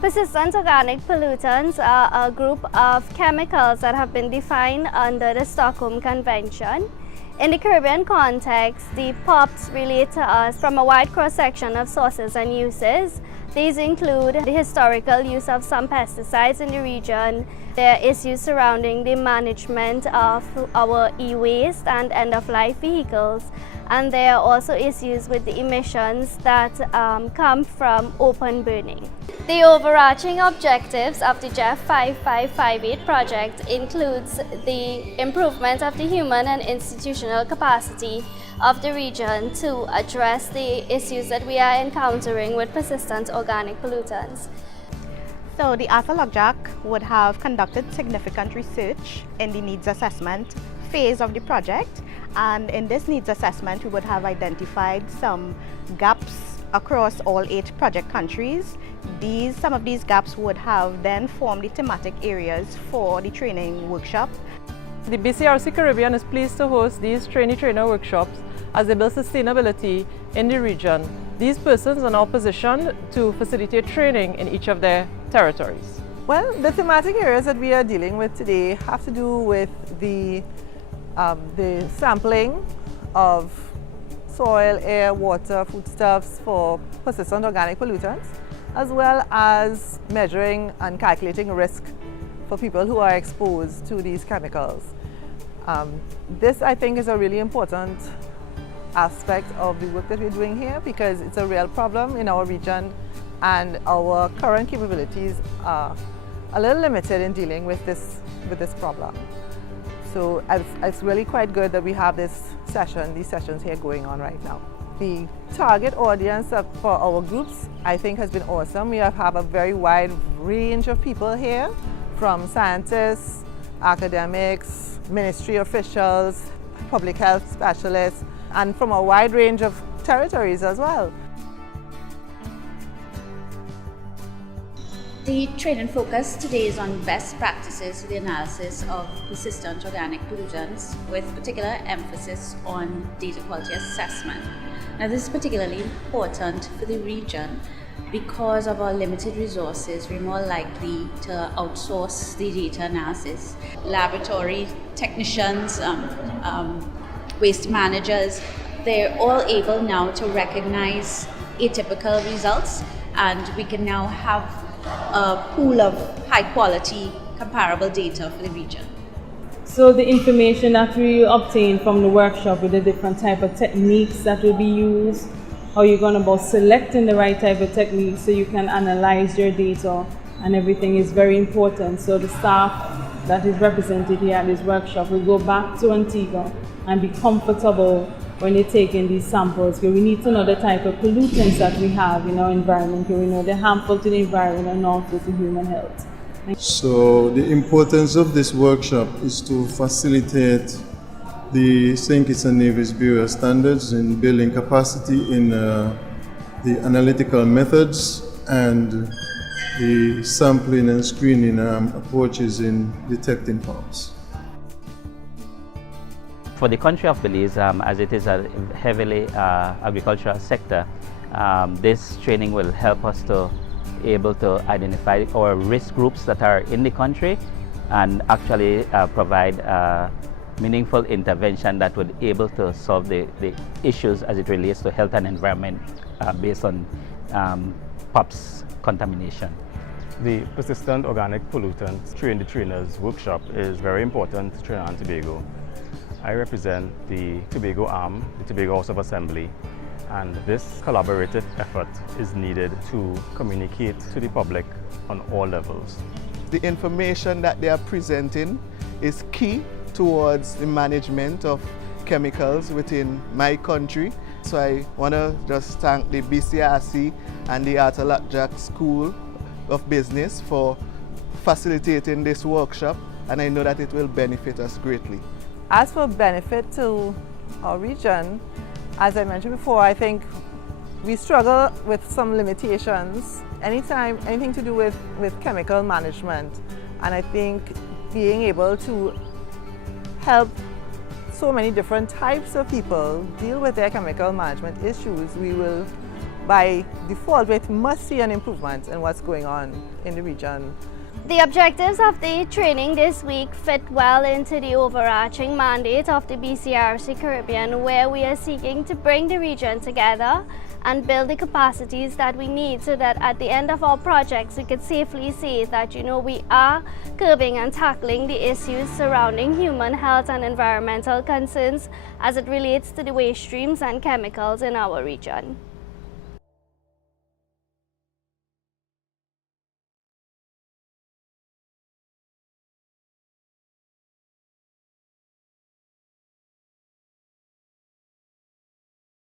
Persistent organic pollutants are a group of chemicals that have been defined under the Stockholm Convention. In the Caribbean context, the POPs relate to us from a wide cross-section of sources and uses. These include the historical use of some pesticides in the region. There are issues surrounding the management of our e-waste and end-of-life vehicles. And there are also issues with the emissions that come from open burning. The overarching objectives of the JEF 5558 project includes the improvement of the human and institutional capacity of the region to address the issues that we are encountering with persistent organic pollutants. So the LokJak would have conducted significant research in the needs assessment phase of the project, and in this needs assessment we would have identified some gaps across all 8 project countries. Some of these gaps would have then formed the thematic areas for the training workshop. The BCRC-Caribbean is pleased to host these trainer workshops as they build sustainability in the region. These persons are now positioned to facilitate training in each of their territories. Well, the thematic areas that we are dealing with today have to do with the sampling of soil, air, water, foodstuffs for persistent organic pollutants, as well as measuring and calculating risk for people who are exposed to these chemicals. This, I think, is a really important aspect of the work that we're doing here, because it's a real problem in our region and our current capabilities are a little limited in dealing with this problem. So it's really quite good that we have these sessions here going on right now. The target audience for our groups, I think, has been awesome. We have a very wide range of people here, from scientists, academics, ministry officials, public health specialists, and from a wide range of territories as well. The training focus today is on best practices for the analysis of persistent organic pollutants, with particular emphasis on data quality assessment. Now, this is particularly important for the region because of our limited resources. We're more likely to outsource the data analysis. Laboratory technicians, waste managers, they're all able now to recognize atypical results, and we can now have a pool of high quality comparable data for the region. So the information that we obtain from the workshop with the different type of techniques that will be used, how you're going about selecting the right type of technique so you can analyze your data, and everything is very important. So the staff that is represented here at this workshop will go back to Antigua and be comfortable when they're taking these samples, because we need to know the type of pollutants that we have in our environment, because we know they're harmful to the environment and also to human health. So the importance of this workshop is to facilitate the St. Kitts and Nevis Bureau standards in building capacity in the analytical methods and the sampling and screening approaches in detecting POPs. For the country of Belize, as it is a heavily agricultural sector, this training will help us to able to identify our risk groups that are in the country and actually provide meaningful intervention that would be able to solve the issues as it relates to health and environment based on POPs contamination. The persistent organic pollutants train the trainers workshop is very important to Trinidad and Tobago. I represent the Tobago arm, the Tobago House of Assembly, and this collaborative effort is needed to communicate to the public on all levels. The information that they are presenting is key towards the management of chemicals within my country. So I want to just thank the BCRC and the LokJak School of Business for facilitating this workshop, and I know that it will benefit us greatly. As for benefit to our region, as I mentioned before, I think we struggle with some limitations anything to do with chemical management, and I think being able to help so many different types of people deal with their chemical management issues, we will by default, we must see an improvement in what's going on in the region. The objectives of the training this week fit well into the overarching mandate of the BCRC-Caribbean, where we are seeking to bring the region together and build the capacities that we need so that at the end of our projects we could safely say that, we are curbing and tackling the issues surrounding human health and environmental concerns as it relates to the waste streams and chemicals in our region.